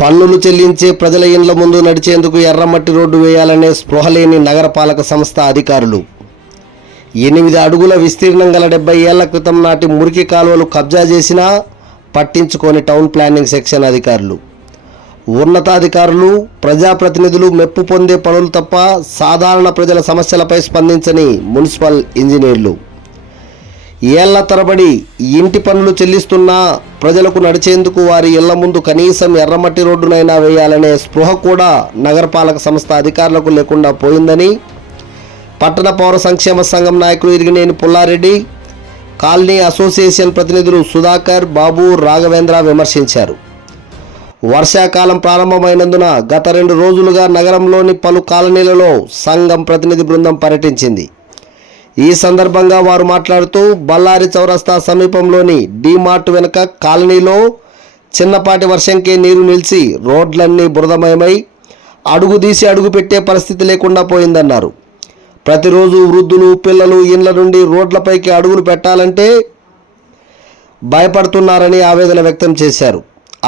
పన్నులు చెల్లించే ప్రజల ఇండ్ల ముందు నడిచేందుకు ఎర్రమట్టి రోడ్డు వేయాలనే స్పృహలేని నగరపాలక సంస్థ అధికారులు 8 అడుగుల విస్తీర్ణం గల 70 ఏళ్ల క్రితం నాటి మురికి కాలువలు కబ్జా చేసినా పట్టించుకోని టౌన్ ప్లానింగ్ సెక్షన్ అధికారులు. ఉన్నతాధికారులు, ప్రజాప్రతినిధులు మెప్పు పొందే పనులు తప్ప సాధారణ ప్రజల సమస్యలపై స్పందించని మున్సిపల్ ఇంజనీర్లు. ఏళ్ల తరబడి ఇంటి పన్నులు చెల్లిస్తున్నా ప్రజలకు నడిచేందుకు వారి ఇళ్ల ముందు కనీసం ఎర్రమట్టి రోడ్డునైనా వేయాలనే స్పృహ కూడా నగరపాలక సంస్థ అధికారులకు లేకుండా పోయిందని పట్టణ పౌర సంక్షేమ సంఘం నాయకులు ఇరిగినేని పుల్లారెడ్డి, కాలనీ అసోసియేషన్ ప్రతినిధులు సుధాకర్, బాబు, రాఘవేంద్ర విమర్శించారు. వర్షాకాలం ప్రారంభమైనందున గత 2 రోజులుగా నగరంలోని పలు కాలనీలలో సంఘం ప్రతినిధి బృందం పర్యటించింది. ఈ సందర్భంగా వారు మాట్లాడుతూ బళ్ళారి చౌరస్తా సమీపంలోని డీమార్ట్ వెనుక కాలనీలో చిన్నపాటి వర్షంకే నీరు నిలిచి రోడ్లన్నీ బురదమయమై అడుగుదీసి అడుగు పెట్టే పరిస్థితి లేకుండా పోయిందన్నారు. ప్రతిరోజు వృద్ధులు, పిల్లలు ఇండ్ల నుండి రోడ్లపైకి అడుగులు పెట్టాలంటే భయపడుతున్నారని ఆవేదన వ్యక్తం చేశారు.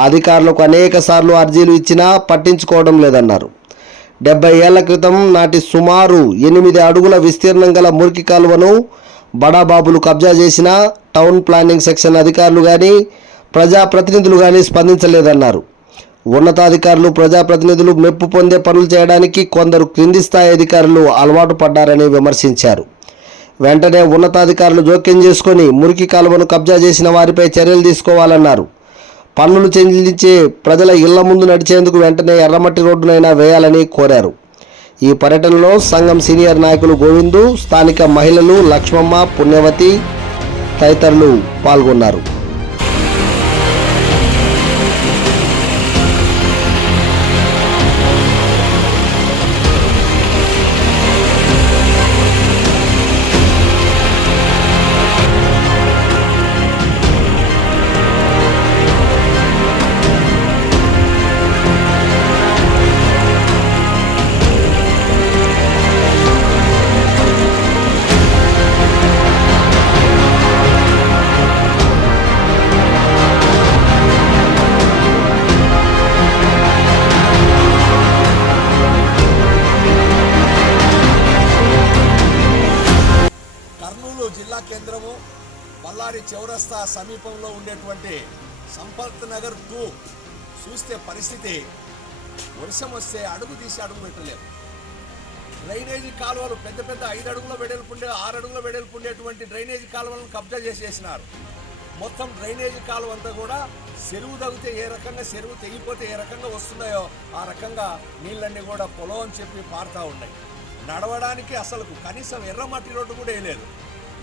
అధికారులకు అనేక సార్లు అర్జీలు ఇచ్చినా పట్టించుకోవడం లేదన్నారు. 70 ఏళ్ల క్రితం నాటి సుమారు 8 అడుగుల విస్తీర్ణం గల మురికి కాలువను బడాబాబులు కబ్జా చేసిన టౌన్ ప్లానింగ్ సెక్షన్ అధికారులు కానీ ప్రజాప్రతినిధులు కానీ స్పందించలేదన్నారు. ఉన్నతాధికారులు, ప్రజాప్రతినిధులు మెప్పు పొందే పనులు చేయడానికి కొందరు క్రింది స్థాయి అధికారులు అలవాటు పడ్డారని విమర్శించారు. వెంటనే ఉన్నతాధికారులు జోక్యం చేసుకొని మురికి కాలువను కబ్జా చేసిన వారిపై చర్యలు తీసుకోవాలన్నారు. పన్నులు చెల్లించే ప్రజల ఇళ్ల ముందు నడిచేందుకు వెంటనే ఎర్రమట్టి రోడ్డునైనా వేయాలని కోరారు. ఈ పర్యటనలో సంఘం సీనియర్ నాయకులు గోవిందు, స్థానిక మహిళలు లక్ష్మమ్మ, పుణ్యవతి తదితరులు పాల్గొన్నారు. జిల్లా కేంద్రము బళ్ళారి చౌరస్తా సమీపంలో ఉండేటువంటి సంపత్ నగర్ 2 చూస్తే పరిస్థితి వర్షం వస్తే అడుగు తీసి అడుగు పెట్టలేము. డ్రైనేజీ కాలువలు పెద్ద 5 అడుగుల వెడల్పుండే 6 అడుగుల వెడల్పుండేటువంటి డ్రైనేజీ కాలువలను కబ్జా చేసేసినారు. మొత్తం డ్రైనేజీ కాలువ అంతా కూడా చెరువు తగ్గితే ఏ రకంగా, చెరువు తెగిపోతే ఏ రకంగా వస్తున్నాయో ఆ రకంగా నీళ్ళన్నీ కూడా పొలం అని చెప్పి పారుతూ ఉన్నాయి. నడవడానికి అసలు కనీసం ఎర్రమట్టి రోడ్డు కూడా వేయలేదు.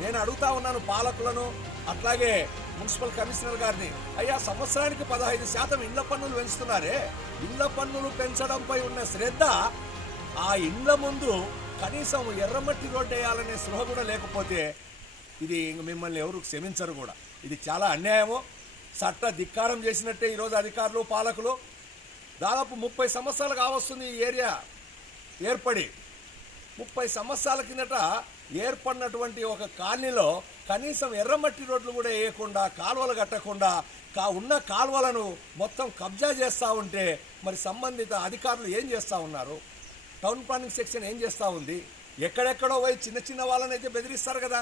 నేను అడుగుతా ఉన్నాను పాలకులను, అట్లాగే మున్సిపల్ కమిషనర్ గారిని, అయ్యా సంవత్సరానికి 15% ఇండ్ల పన్నులు పెంచుతున్నారే, ఇండ్ల పన్నులు పెంచడంపై ఉన్న శ్రద్ధ ఆ ఇండ్ల ముందు కనీసం ఎర్రమట్టి రోడ్డు వేయాలనే స్పృహ కూడా లేకపోతే ఇది మిమ్మల్ని ఎవరు క్షమించరు కూడా. ఇది చాలా అన్యాయము, చట్ట ధిక్కారం చేసినట్టే ఈరోజు అధికారులు, పాలకులు. దాదాపు 30 సంవత్సరాలు కావస్తుంది ఈ ఏరియా ఏర్పడి. 30 సంవత్సరాల కిందట ఏర్పడినటువంటి ఒక కాలనీలో కనీసం ఎర్రమట్టి రోడ్లు కూడా వేయకుండా, కాలువలు కట్టకుండా ఉన్న కాలువలను మొత్తం కబ్జా చేస్తూ ఉంటే మరి సంబంధిత అధికారులు ఏం చేస్తూ ఉన్నారు? టౌన్ ప్లానింగ్ సెక్షన్ ఏం చేస్తూ ఉంది? ఎక్కడెక్కడో పోయి చిన్న వాళ్ళని అయితే బెదిరిస్తారు కదా.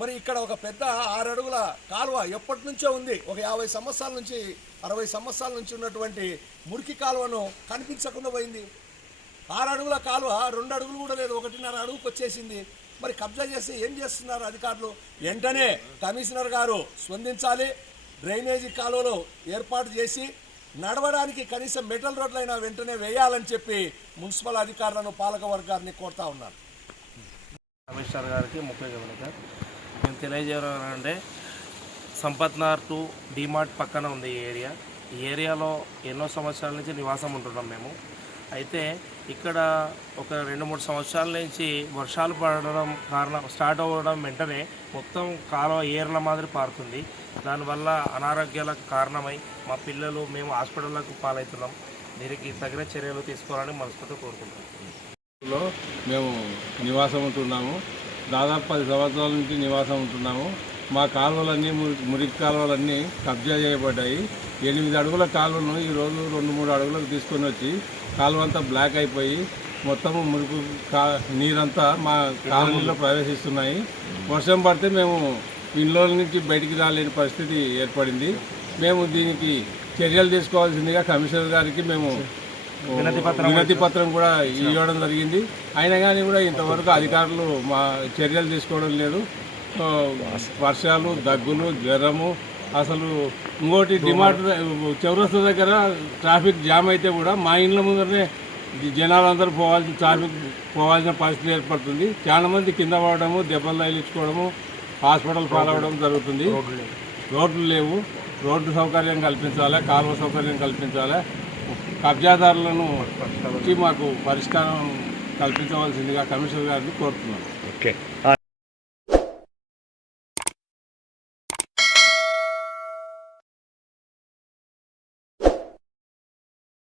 మరి ఇక్కడ ఒక పెద్ద 6 అడుగుల కాలువ ఎప్పటి నుంచో ఉంది, ఒక 50 సంవత్సరాల నుంచి 60 సంవత్సరాల నుంచి ఉన్నటువంటి మురికి కాలువను కనిపించకుండా పోయింది. 6 అడుగుల కాలువ 2 అడుగులు కూడా లేదు, 1.5 అడుగుకు వచ్చేసింది. మరి కబ్జా చేసి ఏం చేస్తున్నారు అధికారులు? వెంటనే కమిషనర్ గారు స్పందించాలి. డ్రైనేజీ కాలువలు ఏర్పాటు చేసి నడవడానికి కనీసం మెటల్ రోడ్లైనా వెంటనే వేయాలని చెప్పి మున్సిపల్ అధికారులను, పాలక వర్గాన్ని కోరుతా ఉన్నాను. కమిషనర్ గారికి ముఖ్య గమనిక మేము తెలియజేయాలంటే సంపత్ నగర్ 2 డీమార్ట్ పక్కన ఉంది ఈ ఏరియా. ఈ ఏరియాలో ఎన్నో సంవత్సరాల నుంచి నివాసం ఉంటున్నాం మేము. అయితే ఇక్కడ ఒక 2-3 సంవత్సరాల నుంచి వర్షాలు పడడం స్టార్ట్ అవ్వడం వెంటనే మొత్తం కాలువ ఏర్ల మాదిరి పారుతుంది. దానివల్ల అనారోగ్యాలకు కారణమై మా పిల్లలు, మేము హాస్పిటల్లకు పాలవుతున్నాం. దీనికి తగిన చర్యలు తీసుకోవాలని మనస్ఫూర్తిగా కోరుకుంటున్నాం. మేము నివాసం ఉంటున్నాము. దాదాపు 10 సంవత్సరాల నుంచి నివాసం ఉంటున్నాము. మా కాలువలన్నీ, మురికి కాలువలన్నీ కబ్జా చేయబడ్డాయి. 8 అడుగుల కాలువను ఈరోజు 2-3 అడుగులకు తీసుకొని వచ్చి కాలువ అంతా బ్లాక్ అయిపోయి మొత్తము మురుగు నీరంతా మా కాలనీలో ప్రవేశిస్తున్నాయి. వర్షం పడితే మేము ఇంట్లో నుంచి బయటికి రాలేని పరిస్థితి ఏర్పడింది. మేము దీనికి చర్యలు తీసుకోవాల్సిందిగా కమిషనర్ గారికి మేము వినతి పత్రం కూడా ఇవ్వడం జరిగింది. అయినా కానీ కూడా ఇంతవరకు అధికారులు మా చర్యలు తీసుకోవడం లేదు. వర్షాలు, దగ్గులు, జ్వరము, అసలు ఇంకోటి డిమార్ట్ చౌరస్తా దగ్గర ట్రాఫిక్ జామ్ అయితే కూడా మా ఇండ్ల ముందరనే జనాలందరూ పోవాల్సిన పరిస్థితి ఏర్పడుతుంది. చాలా మంది కింద పడడము, దెబ్బలు తగిలించుకోవడము, హాస్పిటల్ పాలవడం జరుగుతుంది. రోడ్లు లేవు. రోడ్డు సౌకర్యం కల్పించాలి, కాలువ సౌకర్యం కల్పించాలి. కబ్జాదారులను వచ్చి మాకు పరిష్కారం కల్పించవలసిందిగా కమిషనర్ గారిని కోరుతున్నాను.